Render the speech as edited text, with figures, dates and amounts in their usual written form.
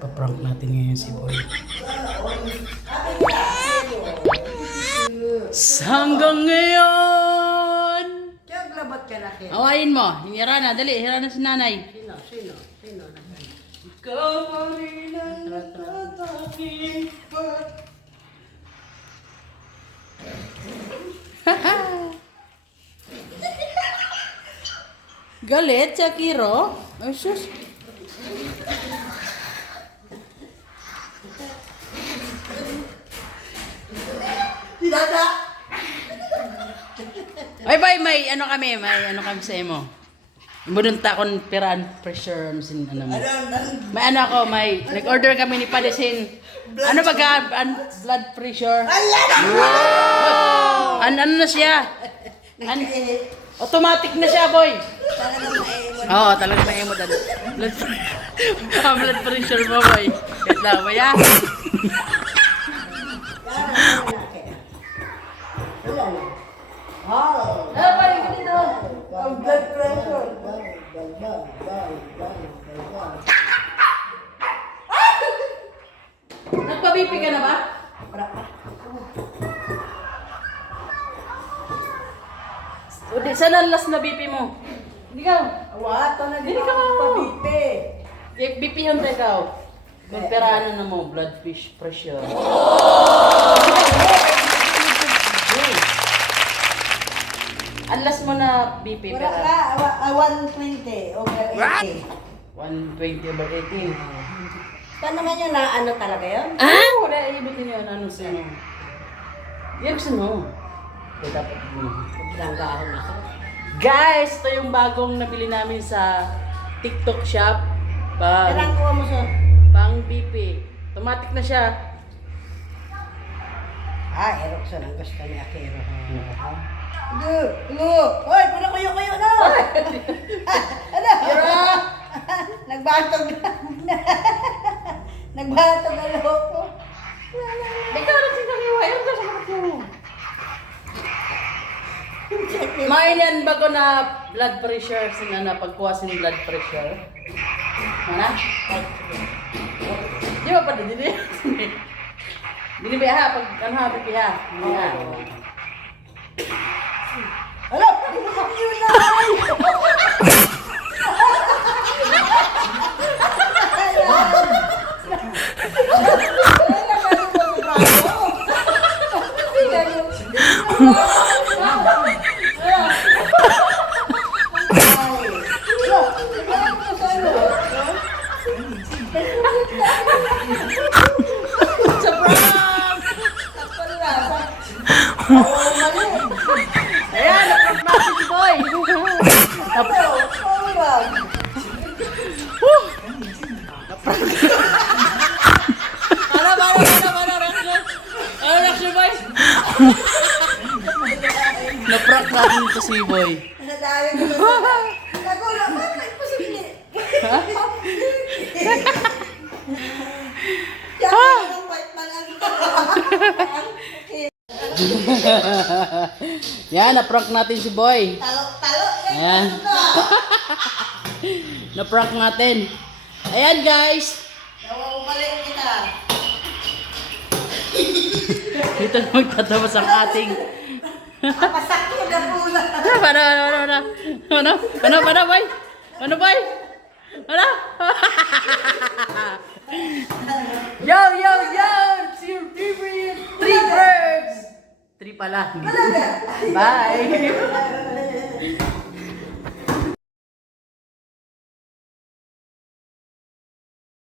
Pa-prank natin ngayon si Boy. Hanggang ngayon! Kaya labat ka na kaya. Awayin mo. Hira na. Dali. Hira na si nanay. Sino? Ikaw pa rin ang natatakip. Galit, Shakiro? Ay, sus. Dada! Ay, may ano kami sa imo. Ibununta kon piraan pressure sin ano mo. May ano ako, nag-order kami ni Padesin. Ano ba blood pressure? Ano na siya? Automatic na siya, boy. Oo, talaga may emo dad. Blood pressure mo, boy. Wait lang, boy, ah. Balik ka dito. Ang blood pressure. Nagpa-BP ka na ba? O di, saan ang last na BP mo? Hindi ka. Wato na Dili ka mo. pabipe. BP yung ikaw. Kumpiraan na mo, blood fish pressure. Ang last mo na BP, Wala pera? ka, 120 over 80. 120 over 18. Paano naman yun na ano talaga yun? Ah? Wala, ibutin yun. Ano sa ano? Yan gusto mo. Kaya dapat mo. Bilanggahan ako. Guys, ito yung bagong nabili namin sa TikTok shop. Kailangan kuha mo siya. Pang BP. Automatic na siya. Erickson ang gusto niya, Kero. Hoy, pala kuyo-kuyo na! Ano? Nagbatog na. Nagbatog na loko. Ikaw na sinaniwa. Ayaw ka sa kapatid mo. Mainan bago na blood pressure. Sina na pagkuha sin blood pressure. Mana? Di ba pa din? Dili ba ha? Pag ano ha? BP ha? Hindi ha? Ano? Hindi mo kami yun na! Sa prank! Ayan, naprank natin si Boy! Ano reaction, Boy? Naprank natin ito si Boy. Nagulat, bakit posible? Ha? Ang bait man ang Yan, naprank natin si Boy. talo. Ayan. Naprank natin. Ayan, guys. Nawawalik kita. Dito na magtatapos ang ating... Pasakto na pula. Ano, Boy? Ano, Boy? Ano? Yo! It's your favorite 3 birds! 3 pala. Bye!